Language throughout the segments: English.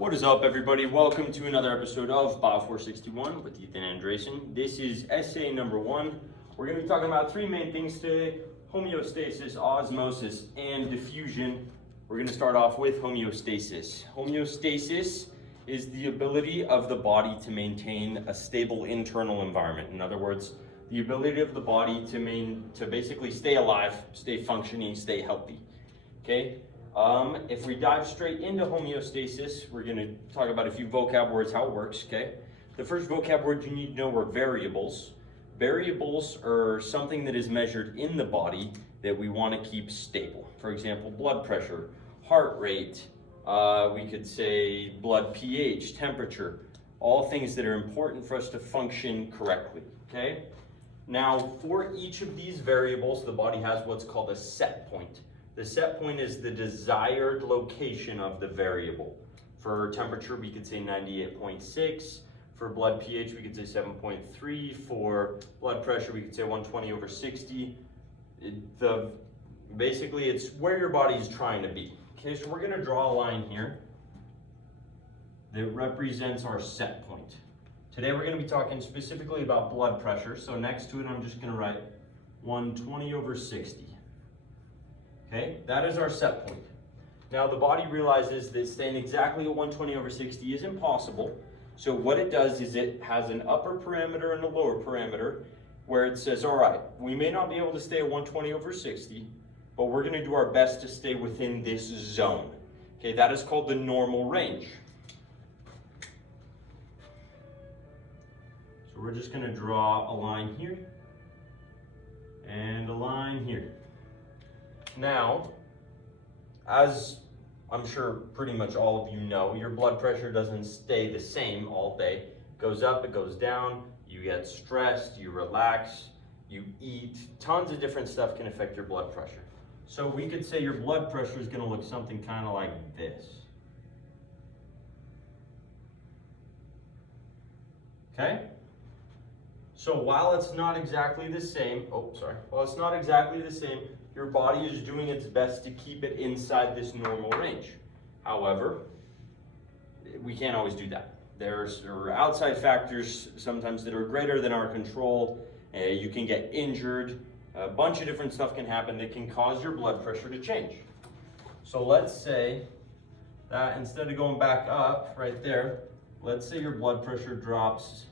What is up, everybody? Welcome to another episode of Bio461 with Ethan Andresen. This is essay number 1. We're going to be talking about three main things today: homeostasis, osmosis, and diffusion. We're going to start off with homeostasis. Homeostasis is the ability of the body to maintain a stable internal environment. In other words, the ability of the body to basically stay alive, stay functioning, stay healthy. Okay? If we dive straight into homeostasis, we're going to talk about a few vocab words, how it works, okay? The first vocab word you need to know are variables. Variables are something that is measured in the body that we want to keep stable. For example, blood pressure, heart rate, we could say blood pH, temperature, all things that are important for us to function correctly, okay? Now, for each of these variables, the body has what's called a set point. The set point is the desired location of the variable. For temperature, we could say 98.6. For blood pH, we could say 7.3. For blood pressure, we could say 120/60. Basically, it's where your body is trying to be. Okay, so we're going to draw a line here that represents our set point. Today, we're going to be talking specifically about blood pressure. So next to it, I'm just going to write 120/60. Okay, that is our set point. Now the body realizes that staying exactly at 120/60 is impossible. So what it does is it has an upper parameter and a lower parameter where it says, all right, we may not be able to stay at 120/60, but we're going to do our best to stay within this zone. Okay, that is called the normal range. So we're just going to draw a line here and a line here. Now, as I'm sure pretty much all of you know, your blood pressure doesn't stay the same all day. It goes up, it goes down, you get stressed, you relax, you eat. Tons of different stuff can affect your blood pressure. So we could say your blood pressure is going to look something kind of like this. Okay? So while it's not exactly the same, while it's not exactly the same, your body is doing its best to keep it inside this normal range. However, we can't always do that. There are outside factors sometimes that are greater than our control. You can get injured. A bunch of different stuff can happen that can cause your blood pressure to change. So let's say that instead of going back up right there, let's say your blood pressure drops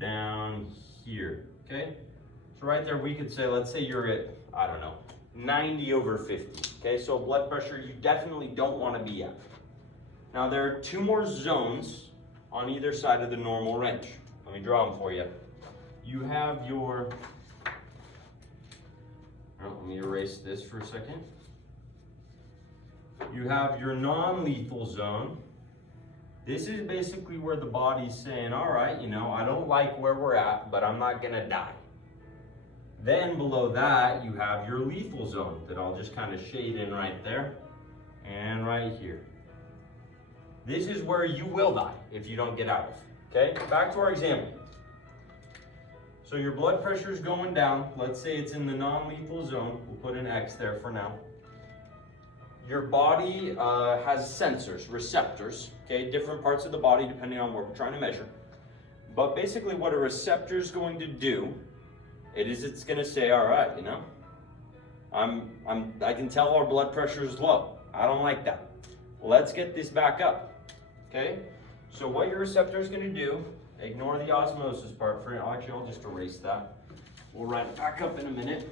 down here, okay? So right there we could say, let's say you're at, 90/50, okay? So blood pressure you definitely don't want to be at. Now there are two more zones on either side of the normal range. Let me draw them for you. You have your, let me erase this for a second. You have your non-lethal zone. This is basically where the body's saying, all right, I don't like where we're at, but I'm not gonna die. Then below that, you have your lethal zone that I'll just kind of shade in right there and right here. This is where you will die if you don't get out of. Okay, back to our example. So your blood pressure is going down. Let's say it's in the non-lethal zone. We'll put an X there for now. Your body has sensors, receptors, okay, different parts of the body depending on what we're trying to measure. But basically what a receptor is going to do, it's going to say, all right, I can tell our blood pressure is low. I don't like that. Let's get this back up, okay? So what your receptor is going to do, ignore the osmosis part for now. Actually, I'll just erase that. We'll write it back up in a minute.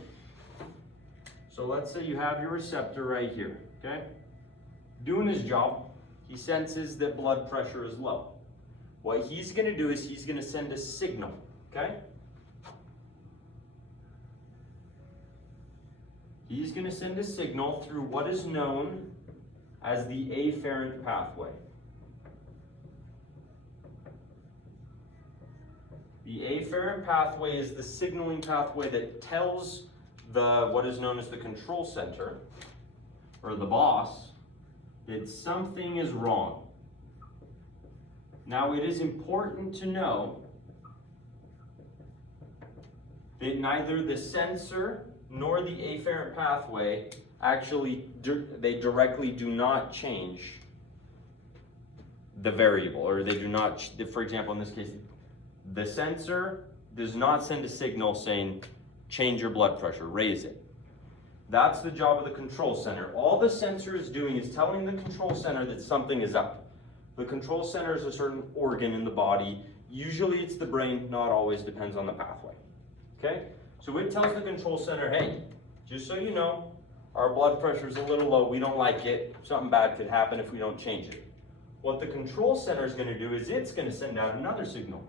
So let's say you have your receptor right here, okay? Doing his job, he senses that blood pressure is low. What he's going to do is he's going to send a signal, okay? He's going to send a signal through what is known as the afferent pathway. The afferent pathway is the signaling pathway that tells what is known as the control center, or the boss, that something is wrong. Now, it is important to know that neither the sensor nor the afferent pathway actually, they directly do not change the variable, or they do not, for example, in this case, the sensor does not send a signal saying, change your blood pressure, raise it. That's the job of the control center. All the sensor is doing is telling the control center that something is up. The control center is a certain organ in the body. Usually it's the brain, not always, depends on the pathway. Okay? So it tells the control center, hey, just so you know, our blood pressure is a little low, we don't like it, something bad could happen if we don't change it. What the control center is going to do is it's going to send out another signal.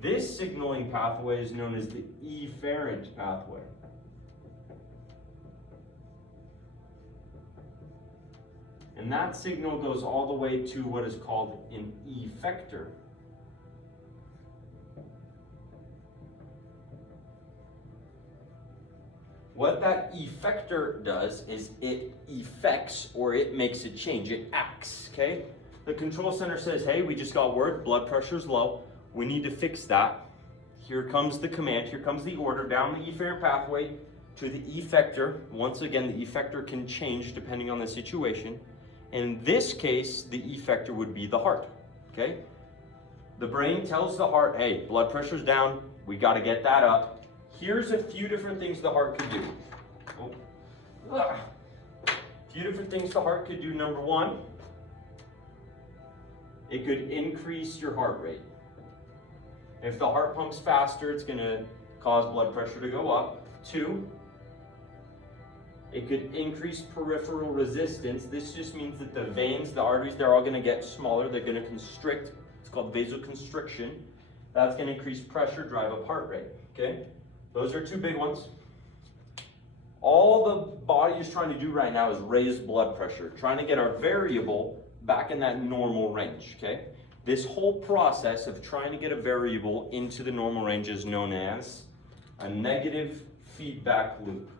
This signaling pathway is known as the efferent pathway. And that signal goes all the way to what is called an effector. What that effector does is it effects, or it makes a change, it acts, okay? The control center says, hey, we just got word, blood pressure's low, we need to fix that. Here comes the command, here comes the order down the efferent pathway to the effector. Once again, the effector can change depending on the situation. In this case, the effector would be the heart, okay? The brain tells the heart, hey, blood pressure's down, we gotta get that up. Here's a few different things the heart could do. A few different things the heart could do. Number one, it could increase your heart rate. If the heart pumps faster, it's going to cause blood pressure to go up. Two, it could increase peripheral resistance. This just means that the veins, the arteries, they're all going to get smaller. They're going to constrict. It's called vasoconstriction. That's going to increase pressure, drive up heart rate. Okay? Those are two big ones. All the body is trying to do right now is raise blood pressure, trying to get our variable back in that normal range, okay? This whole process of trying to get a variable into the normal range is known as a negative feedback loop.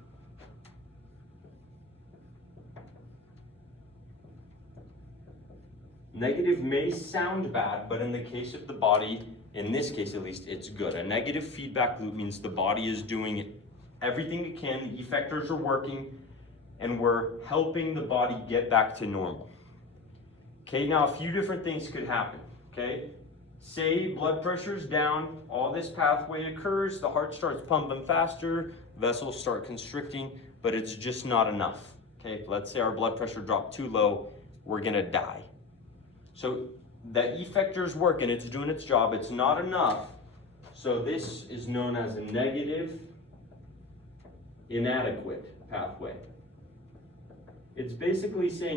Negative may sound bad, but in the case of the body, in this case at least, it's good. A negative feedback loop means the body is doing everything it can, the effectors are working, and we're helping the body get back to normal. Okay, now a few different things could happen, okay? Say blood pressure's down, all this pathway occurs, the heart starts pumping faster, vessels start constricting, but it's just not enough, okay? Let's say our blood pressure dropped too low, we're gonna die. So the effector's working, it's doing its job, it's not enough, so this is known as a negative inadequate pathway. It's basically saying